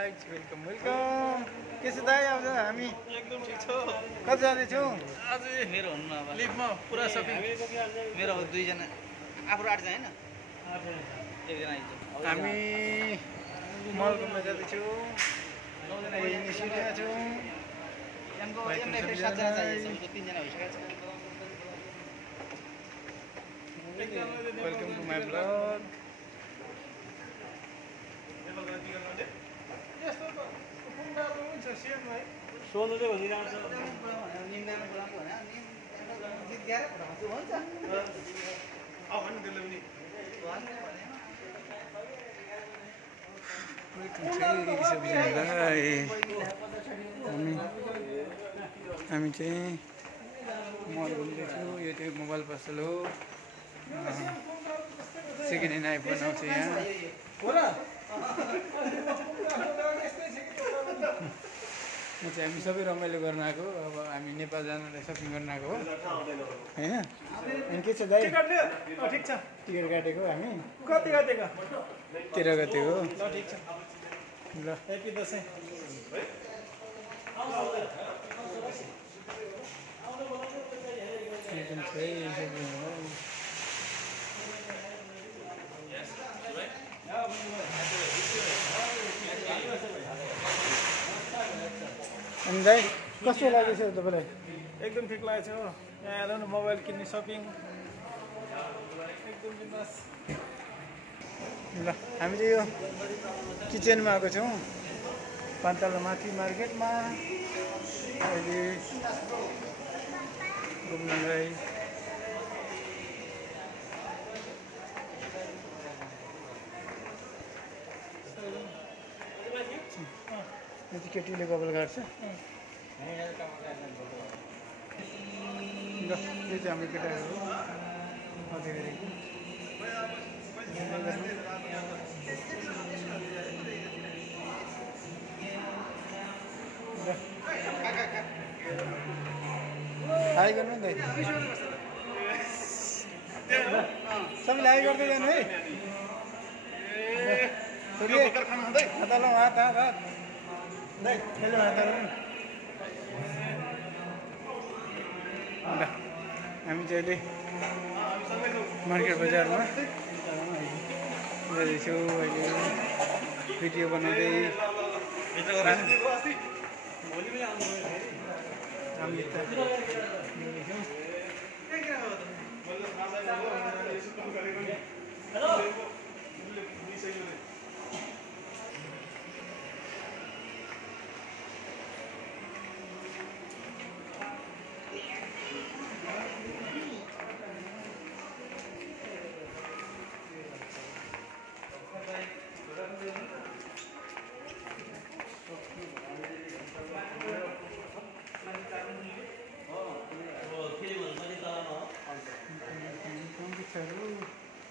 Guys welcome welcome के छ दाइ आज हामी एकदम ठिक छ कति जाँदैछौँ आज मेरो हुन्न अब लिफमा पुरा सपिङ मेरो अब 2 जना आफू 8 जना हैन एकजना आइज हामी मल घुम्न जाँदैछौँ अहिले सिटीमा छौँ यहाँको एमले 7 जना चाहिन्छ 3 जना भइसकेछ वेलकम टु माई ब्लग सोल्दै भनिरहेको छ निम्दामा बोलाउनु भने गीत गाएर पठाउँछु हुन्छ अब भन्नु त्यसले पनि हामी चाहिँ मल घुम्दैछु यो चाहिँ मोबाइल पसल हो सेकेन्ड ह्यान्ड आइफोन आउँछ यहाँ हामी सबै रमाइलो गर्न आएको अब हामी नेपाल जानलाई सपिङ गर्न आएको हो होइन अनि के छ दाइ ठिक छ टिकट काटेको हामी कति गतेको 13 गते हो ल ठिक छ ल ह्यापी दशैं अनि दाइ कस्तो लाग्दैछ तपाईँलाई एकदम ठिक लागेको छ यहाँ आएर न मोबाइल किन्ने सपिङ एकदम बिन्दास ल हामी चाहिँ यो किचनमा आएको छौँ पान्तला माथि मार्केटमा अहिले घुम्नलाई यो चाहिँ केटीले कपाल काट्छ ल यो चाहिँ हाम्रो केटाहरू अझै गरेको हाई गर्नु नि सबैले हाई गर्दै जानु है हात लाउँ हात हात हात दाइ हेलो हात लाउँ हामी चाहिँ अहिले मार्केट बजारमा जाँदैछौँ अहिले भिडियो बनाउँदै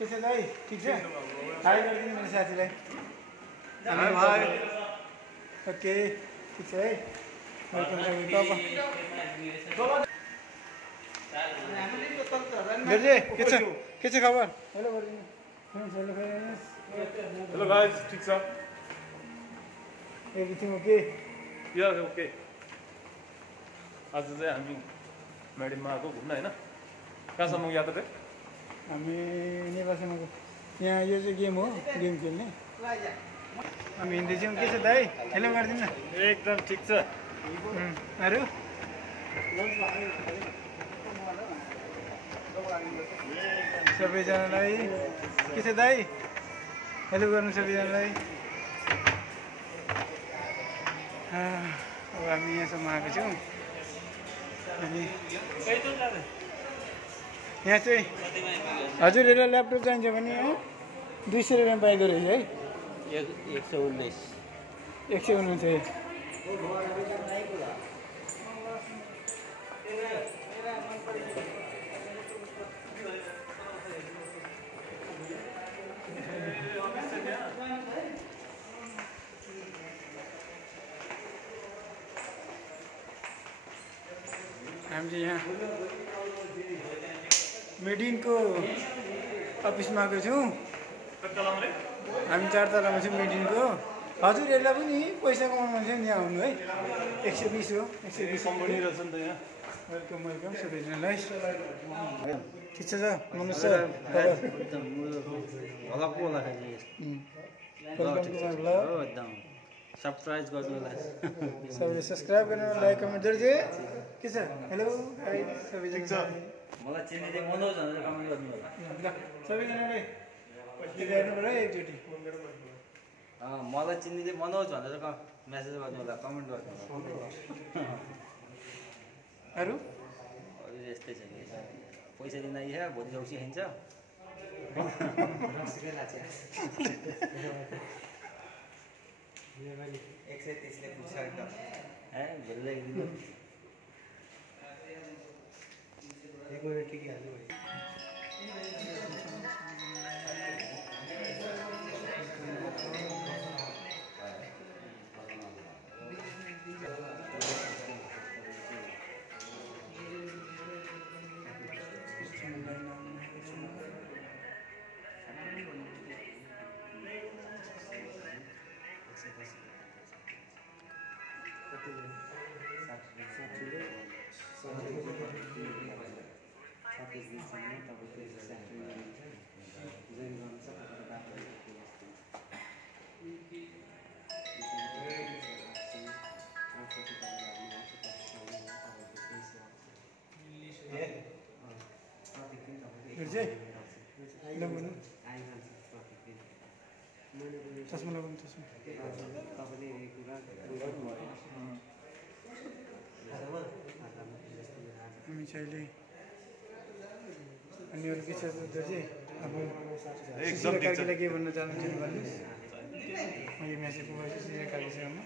के छ दाइ ठिक छ हाई गरिदिनु मेरो साथीलाई भाइ ओके ठिक छ है के छ खबर हेलो गरिदिनु हेलो गाइस ठिक छ एभ्रिथिङ ओके या ओके आज चाहिँ हामी म्याडिममा आएको घुम्न होइन कहाँसम्म यात्रा चाहिँ हामी नेपालसम्मको यहाँ यो चाहिँ गेम हो गेम खेल्ने हामी हिँड्दैछौँ के छ दाइ हेलो गरिदिनु न एकदम ठिक छ अरू सबैजनालाई के छ दाइ हेलो गर्नु सबैजनालाई अब हामी यहाँसम्म आएको छौँ अनि यहाँ चाहिँ हजुर यसलाई ल्यापटप चाहिन्छ भने 200 रुपियाँ पाइँदो रहेछ है 119 119 हामी चाहिँ यहाँ मेडिनको अफिसमा आएको छौँ हामी 4 तलामा छौँ मेडिनको हजुरहरूलाई पनि पैसा कमाउनु मान्छे यहाँ आउनु है 120 हो 120 कम्पनी रहेछ नि त यहाँ वेलकम वेलकम सबैजनालाई ठिक छ मनोज सर एकदम भलको होला खालि वेलकम टु माई ब्लग हो एकदम सब्सक्राइब गर्नु होला सबैले सब्सक्राइब गर्नु लाइक कमेन्ट गर्दै के छ हेलो हाई सबैजना मलाई चिन्ने मनोज भनेर कमेन्ट गर्नु होला ल सबैजनालाई के गर्नु पर्यो एकचोटि मलाई चिन्ने मनोज भनेर मेसेज गर्नु होला कमेन्ट गर्नु होला अरू यस्तै छ कि पैसा दिन आइहा भोलि रौसी खाइन्छ 130 ले पुग्छ एकदम भोलि ल्याइदिनु एक मिनट ठिकै हाल्नु भयो चस्मा लगाउनु चस्मा हामी चाहिँ अहिले अनि अरू के छ दाजु अब सुशीला कार्कीलाई के भन्न चाहनुहुन्छ भन्नुहोस् म यो म्यासेज पुगाउँछु सुशीला कार्कीसँगमा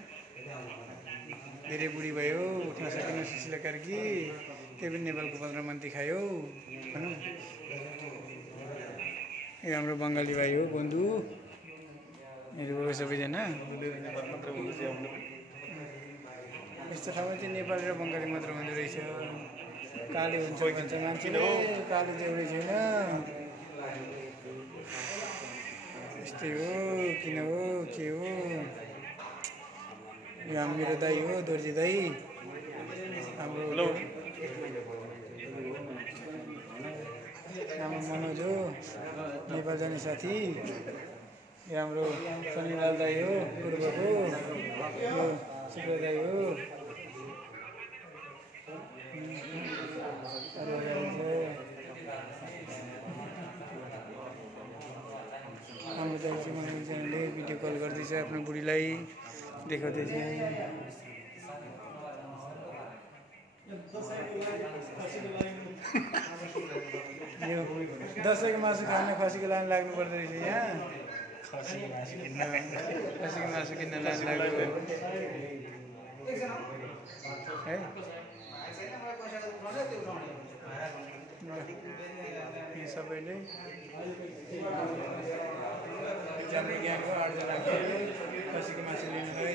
धेरै बुढी भयो उठ्न सकेन सुशीला कार्की त्यही पनि नेपालको प्रधानमन्त्री खायो भनौँ यो हाम्रो बङ्गाली भाइ हो बन्धु मेरो सबैजना यस्तो ठाउँमा चाहिँ नेपाली र बङ्गाली मात्र हुँदो रहेछ काले हुन्छ भन्छ मान्छेले काले चाहिँ एउटै छैन यस्तै हो किन हो के हो यो मेरो दाई हो दोर्जी दाई हाम्रो मनोज हो नेपाल जाने साथी यो हाम्रो शनिलाल दाई हो पूर्वको यो शुक्र दाई हो हाम्रो दाइ चाहिँ मलाई एकजनाले भिडियो कल गर्दैछ आफ्नो बुढीलाई देखाउँदैछ यो दसैँको मासु खान खसीको लाइन लाग्नु पर्दो रहेछ यहाँ खसीको मासु किन्न लाइन लाग्नु है यहाँ सबैले एकजना ज्ञानको 8 जनाको खसीको मासु लिनुलाई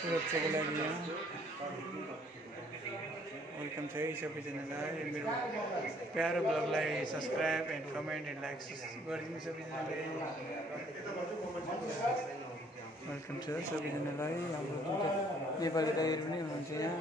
सुरक्षाको लागि यहाँ वेलकम छ है सबैजनालाई मेरो प्यारो ब्लगलाई subscribe and comment and like गरिदिनु सबैजनाले वेलकम छ सबैजनालाई हाम्रो दुईवटा नेपाली दाइहरू पनि हुनुहुन्छ यहाँ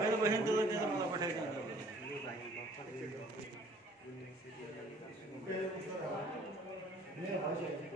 मेरो बहिनी मलाई पठाइदिनु Gracias.